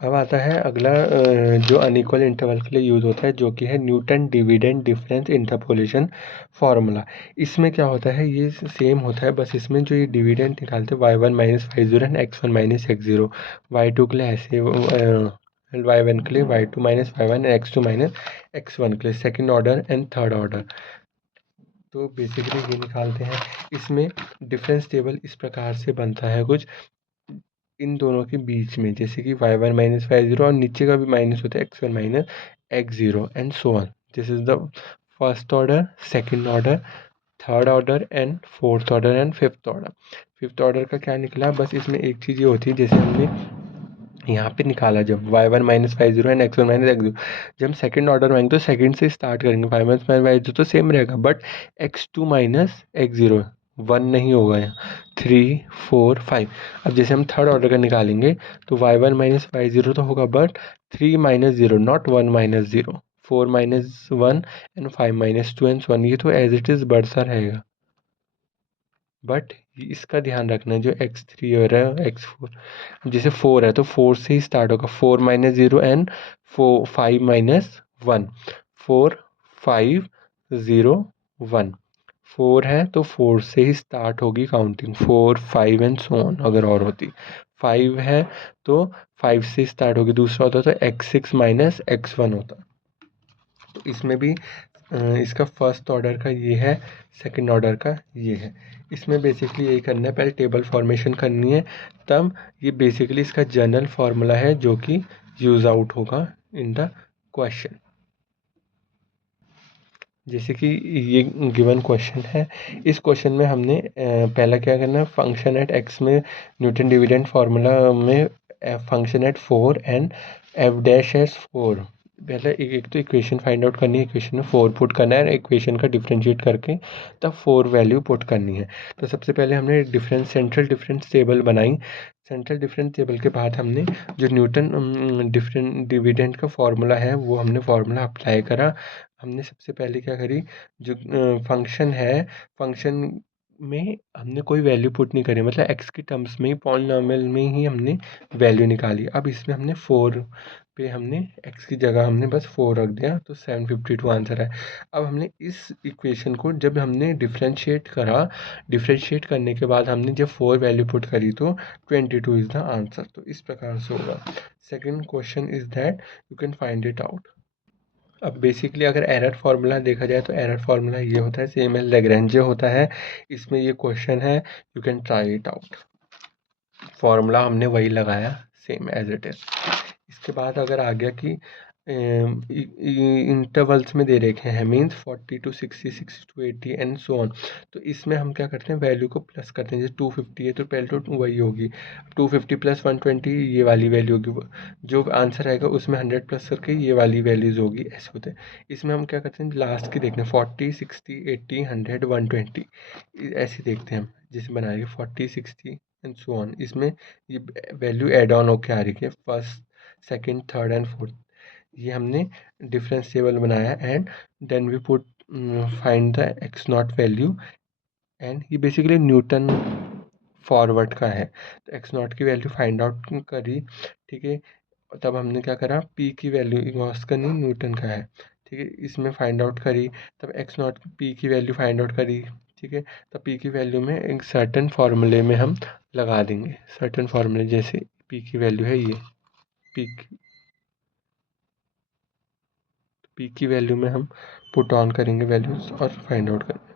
अब आता है अगला जो अनइक्वल इंटरवल के लिए यूज़ होता है, जो कि है Newton dividend difference interpolation formula. इसमें क्या होता है, ये सेम होता है, बस इसमें जो ये डिविडेंड निकालते हैं y1 minus y0 and x1 minus x0, y2 के लिए ऐसे y1 के लिए y2 minus y1, x2 minus x1 के लिए second order and third order. तो बेसिकली ये निकालते हैं। इसमें डिफरेंस टेबल इस प्रकार से बनता है कुछ इन दोनों के बीच में, जैसे कि y1 माइनस y0 और नीचे का भी माइनस होता है x1 minus x0 and so on. This is the first order, second order, third order and fourth order and fifth order. Fifth order का क्या निकला, बस इसमें एक चीज़ ये होती है, जैसे हमने यहाँ पे निकाला जब y1 minus y0 and x1 minus x0, जब हम सेकंड ऑर्डर मांगेंगे तो सेकंड से स्टार्ट करेंगे। y1 माइनस y0 तो सेम रहेगा, बट x2 माइनस x0 1 नहीं होगा यहाँ, 3 4 5। अब जैसे हम थर्ड ऑर्डर का निकालेंगे तो y1 माइनस y0 तो होगा, but 3 minus 0 not 1 minus 0, 4 minus 1 and 5 minus 2 and 1, ये तो एज इट इज़ बढ़ता रहेगा। बट इसका ध्यान रखना है, जो x3 हो रहा है x4, जैसे 4 है तो 4 से ही स्टार्ट होगा, 4 माइनस 0 एंड 5 माइनस 1, 4 5 0 1। 4 है तो 4 से ही स्टार्ट होगी काउंटिंग, 4 5 एंड सो ऑन। अगर और होती 5 है तो 5 से स्टार्ट होगी, दूसरा होता तो x6 माइनस x1 होता। तो इसमें भी इसका फर्स्ट ऑर्डर का ये है, सेकंड ऑर्डर का ये है। इसमें बेसिकली यही करना है, पहले टेबल फॉर्मेशन करनी है, तब ये बेसिकली इसका जनरल फार्मूला है जो कि यूज़ आउट होगा इन द क्वेश्चन। जैसे कि ये गिवन क्वेश्चन है, इस क्वेश्चन में हमने पहला क्या करना है, फंक्शन एट एक्स में न्यूटन डिविडेंड फार्मूला में function at 4 and F dash S 4। पहले एक तो इक्वेशन फाइंड आउट करनी है, इक्वेशन में 4 पुट करना है, इक्वेशन का डिफरेंशिएट करके तब 4 वैल्यू पुट करनी है। तो सबसे पहले हमने सेंट्रल डिफरेंस टेबल बनाई। सेंट्रल डिफरेंस टेबल के बाद हमने जो न्यूटन डिविडेंड का फार्मूला है वो हमने फार्मूला अप्लाई करा। हमने सबसे पहले क्या करी, जो फंक्शन है, फंक्शन में हमने कोई वैल्यू पुट नहीं करी, मतलब एक्स की टर्म्स में ही, पॉलिनॉमियल में ही हमने वैल्यू निकाली। अब इसमें हमने 4 पे हमने एक्स की जगह हमने बस 4 रख दिया, तो 752 आंसर है। अब हमने इस इक्वेशन को जब हमने डिफ्रेंशिएट करा, डिफ्रेंशिएट करने के बाद हमने जब 4 वैल्यू पुट करी तो 22 इज़ द आंसर। तो इस प्रकार से होगा। Second question is that you can find it out. अब बेसिकली अगर एरर फार्मूला देखा जाए तो एरर फार्मूला ये होता है, सेम एज लैग्रेंज होता है। इसमें ये क्वेश्चन है, you can try it out. Formula हमने वही लगाया सेम एज इट इज। इसके बाद अगर आ गया कि इंटरवल्स में दे रखे हैं, means 40 to 60, 60 to 80 and so on. तो इसमें हम क्या करते हैं, वैल्यू को प्लस करते हैं। जैसे 250 है तो पहले तो वही होगी, 250 प्लस 120 ये वाली वैल्यू होगी, जो आंसर आएगा उसमें 100 प्लस करके ये वाली वैल्यूज होगी, ऐसे होते हैं। इसमें हम क्या करते हैं, लास्ट की देखते हैं, 40 60 80 100 120 ऐसे देखते हैं हम, जैसे बनाएंगे 40 60 एंड सो ऑन। इसमें ये वैल्यू एड ऑन होके आ रही है, first second third and fourth. ये हमने डिफरेंस टेबल बनाया and then we put find the X not value, and ये बेसिकली न्यूटन फॉरवर्ड का है। तो एक्स नॉट की वैल्यू फाइंड आउट करी, ठीक है। तब हमने क्या करा, पी की वैल्यू, गॉस का नहीं न्यूटन का है, ठीक है, इसमें फाइंड आउट करी। तब एक्स नॉट पी की वैल्यू फाइंड आउट करी, ठीक है। तब पी की वैल्यू में एक सर्टन फार्मूले में हम लगा देंगे, सर्टन फार्मूले, जैसे पी की वैल्यू है ये, पी की वैल्यू में हम पुट ऑन करेंगे वैल्यूज और फाइंड आउट करेंगे।